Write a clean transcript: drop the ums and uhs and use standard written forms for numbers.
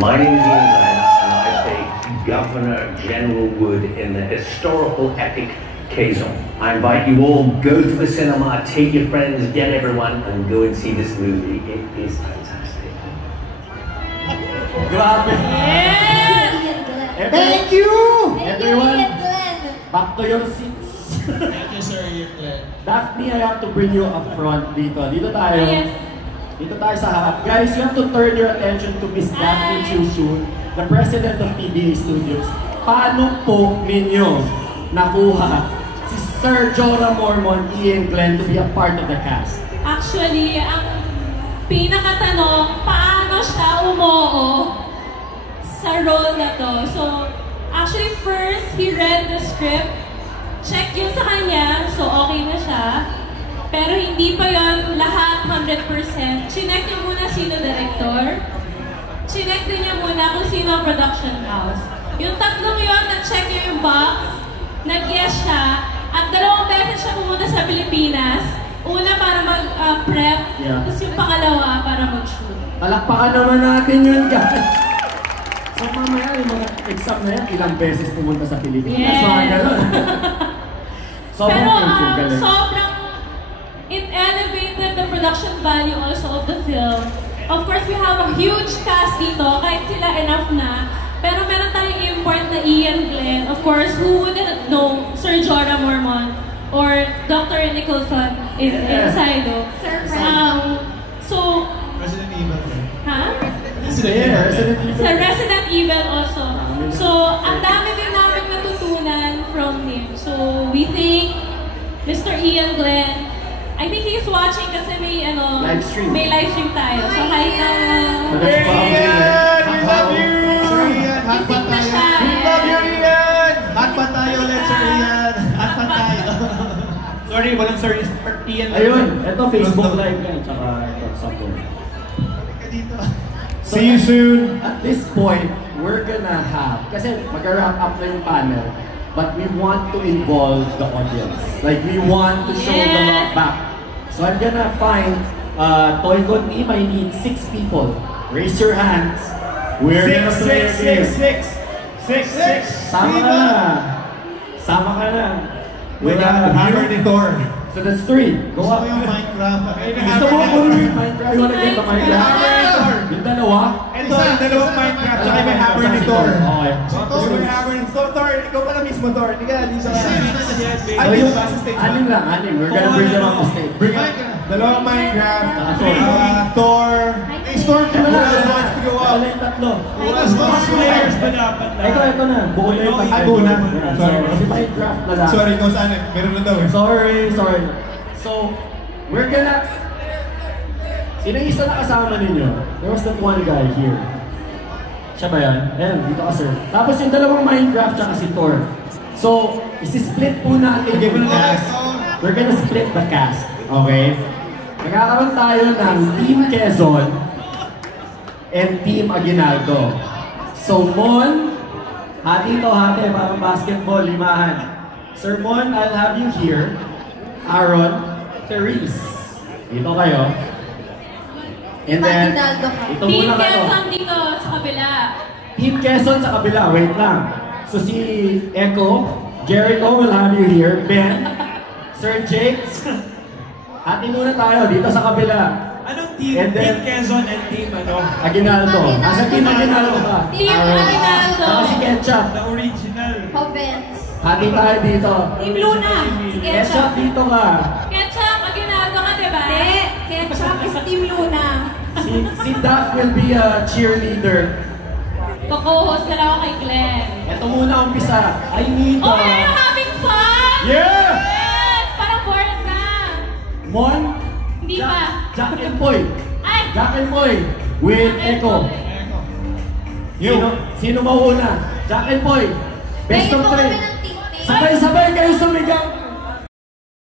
My name is Ian Glenn, and I play Governor General Wood in the historical epic Quezon. I invite you all, go to the cinema, take your friends, get everyone, and go and see this movie. It is fantastic. Grabe! Yes! Thank you! Everyone, Ian Glenn. back to your seats. Thank you, Sir Ian Glenn. Daphne, I have to bring you up front dito. Dito tayo. Yes. Dito tayo sa harap. Guys, you have to turn your attention to Miss Daphne Chusun, the president of PBA Studios. Paano po ninyo nakuha si Sir Jorah Mormon, Ian Glenn to be a part of the cast? Actually, ang pinakatanong, paano siya umoo sa role na to? So, actually first, he read the script, check yun sa kanya, so okay na siya. Pero hindi pa yon lahat 100%. Chinek niya muna sino director. Chinek din niya muna kung sino ang production house. Yung tatlong yon, na-check niya yung box, nag-yes siya, at 2 beses siya pumunta sa Pilipinas. Una para mag-prep, tapos yung pangalawa para mag-shoot. Palakpakan naman natin yun, guys! So mamaya yung mga exam na yan, ilang beses pumunta sa Pilipinas. Yes! Mga gano'n. Pero sobrang it elevated the production value also of the film. Of course, we have a huge cast dito, kahit sila enough na. Pero meron tayong import na Ian Glenn. Of course, who wouldn't know Sir Jorah Mormon or Dr. Nicholson inside, oh. So, Resident Evil. ha? Resident Evil. Sa Resident Evil also. So, ang dami din namin natutunan from him. So, we thank Mr. Ian Glenn. I think he's watching kasi may live stream. May live stream tayo. So, hi na. Hey, Ian! We love you! Sir Ian, hot pa Isip na tayo. siya. We love you, Ian! Hot pa tayo ulit, Sir Ian. Hot pa tayo. Sorry, walang Sir Ian. Ayun, ito Facebook Live yan, tsaka ito, software. Ka dito. See you soon! At this point, we're gonna have, kasi mag-wrap up na yung panel, but we want to involve the audience. Like, we want to show the love back. So I'm gonna find Toycon team. I need 6 people. Raise your hands. We're gonna play a game. Six. Sama ka na. Sama ka na. We got the hammer ni Thor. So that's 3. Go up. Gusto mo yung Minecraft? Gusto mo ko yung Minecraft? You wanna get the Minecraft? Yung dalawa? Ito, yung dalawang Minecraft, tsaka may hammer ni Thor. Okay. Thor, may hammer ni Thor. Thor, ikaw pala mismo, Thor. Hindi ka, di sa... So yung 6. We're gonna bring them up to stage. Bring up. Dalawang Minecraft, Thor. Hey, Storm, who else wants to go up? Wala yung 3. Who else wants to go up? Ito na. Buo na yung Ay, buo na. Sorry. Si Minecraft na lang. Sorry, ikaw saan eh? Meron na daw eh. Sorry. So, we're gonna... Sino yung isa na kasama ninyo? There was that one guy here. Siya ba yan? Ayan, dito ka sir. Tapos yung dalawang Minecraft tsaka si Thor. So, isi-split po natin yung cast. We're gonna split the cast. Okay? Magkakaroon tayo ng Team Quezon and Team Aguinaldo. So, Mon, hati parang basketball, 5. Sir Mon, I'll have you here. Aaron, Therese. Dito kayo. And then, ito Team muna kayo. Quezon dito sa kabila. Team Quezon sa kabila, wait lang. So si Echo, Jericho will have you here. Ben, Sir Jake. Hati muna tayo dito sa kabila. Anong team? And then, Team Quezon and team Aguinaldo. Nasa Team Aguinaldo ka? Team Aguinaldo. Saka si Ketchup. The original. Ovens. Hati tayo dito. Team Luna. Si Ketchup Ketchup. dito ka. Ketchup, Aguinaldo ka, diba? Hindi. Ketchup is Team Luna. Si Daph will be a cheerleader. Ko-host ka lang kay Glenn. Ito muna umpisa. I need Oh, are you having fun? Yeah! Yes! Parang bored na. Mon, Hindi pa. Jack and Poy. Ay! Jack and Poy with Echo. Sino mauna? Jack and Poy. Best of 3. Sabay-sabay kayo sumigaw.